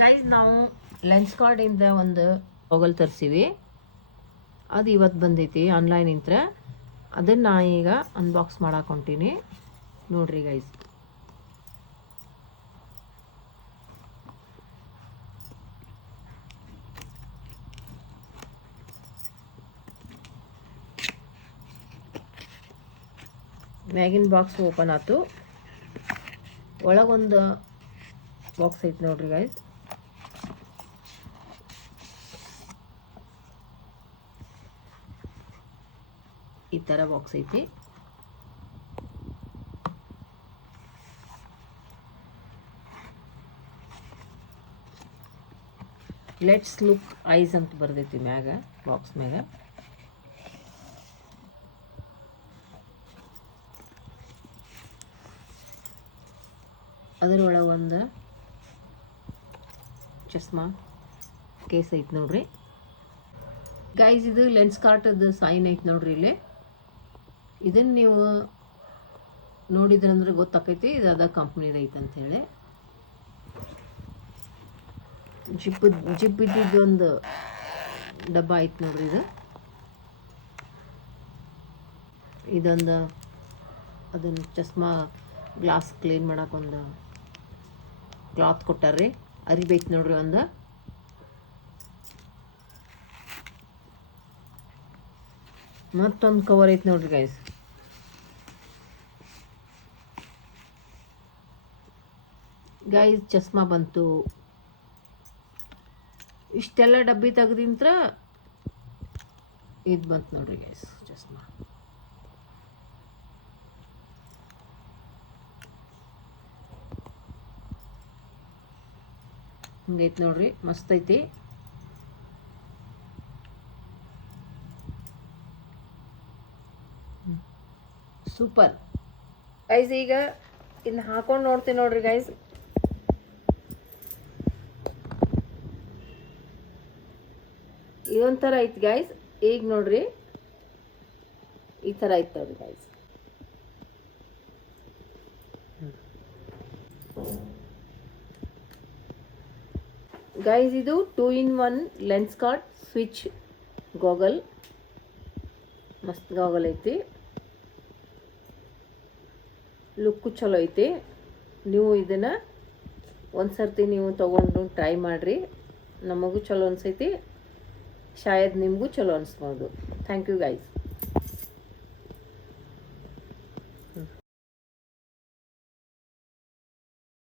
Guys ನಾವು lens ಕಾರ್ಡಿಂದ ಒಂದು ಗಾಗಲ್ ತರಿಸಿವಿ. ಅದು ಇವತ್ತು ಬಂದೈತಿ ಆನ್ಲೈನಿಂದ. ಅದನ್ನು ನಾ ಈಗ ಅನ್ಬಾಕ್ಸ್ ಮಾಡಾಕೊಂತೀನಿ ನೋಡ್ರಿ ಗೈಸ್. ಮ್ಯಾಗಿನ ಬಾಕ್ಸ್ ಓಪನ್ ಆಯ್ತು. ಒಳಗೊಂದು ಬಾಕ್ಸ್ ಐತಿ ನೋಡ್ರಿ ಗೈಸ್. ಈ ಥರ ಬಾಕ್ಸ್ ಐತಿ. ಲೆಟ್ಸ್ ಲುಕ್ ಐಸ್ ಅಂತ ಬರ್ದೈತಿ ಮ್ಯಾಗ, ಬಾಕ್ಸ್ ಮ್ಯಾಗ. ಅದರೊಳಗೆ ಒಂದು ಚಸ್ಮಾ ಕೇಸ್ ಐತೆ ನೋಡ್ರಿ ಗೈಸ್. ಇದು ಲೆನ್ಸ್ ಕಾರ್ಟದ ಸೈನ್ ಐತೆ ನೋಡ್ರಿ ಇಲ್ಲಿ. ಇದನ್ನು ನೀವು ನೋಡಿದ್ರಂದ್ರೆ ಗೊತ್ತಾಕೈತಿ ಇದು ಅದ ಕಂಪ್ನಿದು ಐತೆ ಅಂಥೇಳಿ. ಜಿಪ್ ಇದ್ದಿದ್ದು ಒಂದು ಡಬ್ಬ ಐತೆ ನೋಡ್ರಿ ಇದು. ಇದೊಂದು ಅದನ್ನು ಚಸ್ಮಾ ಗ್ಲಾಸ್ ಕ್ಲೀನ್ ಮಾಡೋಕ್ಕೊಂದು ಕ್ಲಾತ್ ಕೊಟ್ಟಾರ್ರಿ. ಅರಿಬೈತೆ ನೋಡ್ರಿ ಒಂದು. ಮತ್ತೊಂದು ಕವರ್ ಐತೆ ನೋಡ್ರಿ ಗೈಸ್. ಗೈಸ್ ಚಸ್ಮಾ ಬಂತು. ಇಷ್ಟೆಲ್ಲ ಡಬ್ಬಿ ತೆಗೆದಿಂತ್ರ ಇದು ಬಂತು ನೋಡ್ರಿ ಗೈಸ್ ಚಸ್ಮಾ. ಹಿಂಗೈತೆ ನೋಡ್ರಿ, ಮಸ್ತ್ ಐತಿ. Super guys. ಈಗ ಇನ್ನು ಹಾಕೊಂಡು ನೋಡ್ತೀನಿ ನೋಡ್ರಿ ಗೈಸ್. ಇದೊಂಥರ ಐತಿ ಗೈಸ್. ಈಗ ನೋಡ್ರಿ ಈ ಥರ ಐತೆ ನೋಡ್ರಿ ಗೈಸ್. ಗೈಸ್ ಇದು 2-in-1 lens card switch gargle. ಮಸ್ತ್ ಗಾಗಲ್ ಐತಿ. ಲುಕ್ಕು ಚಲೋ ಐತಿ. ನೀವು ಇದನ್ನು ಒಂದು ಸರ್ತಿ ನೀವು ತೊಗೊಂಡು ಟ್ರೈ ಮಾಡಿರಿ. ನಮಗೂ ಚಲೋ ಅನಿಸೈತಿ, ಶಾಯದ್ ನಿಮಗೂ ಚಲೋ ಅನಿಸ್ಬೋದು. Thank you guys.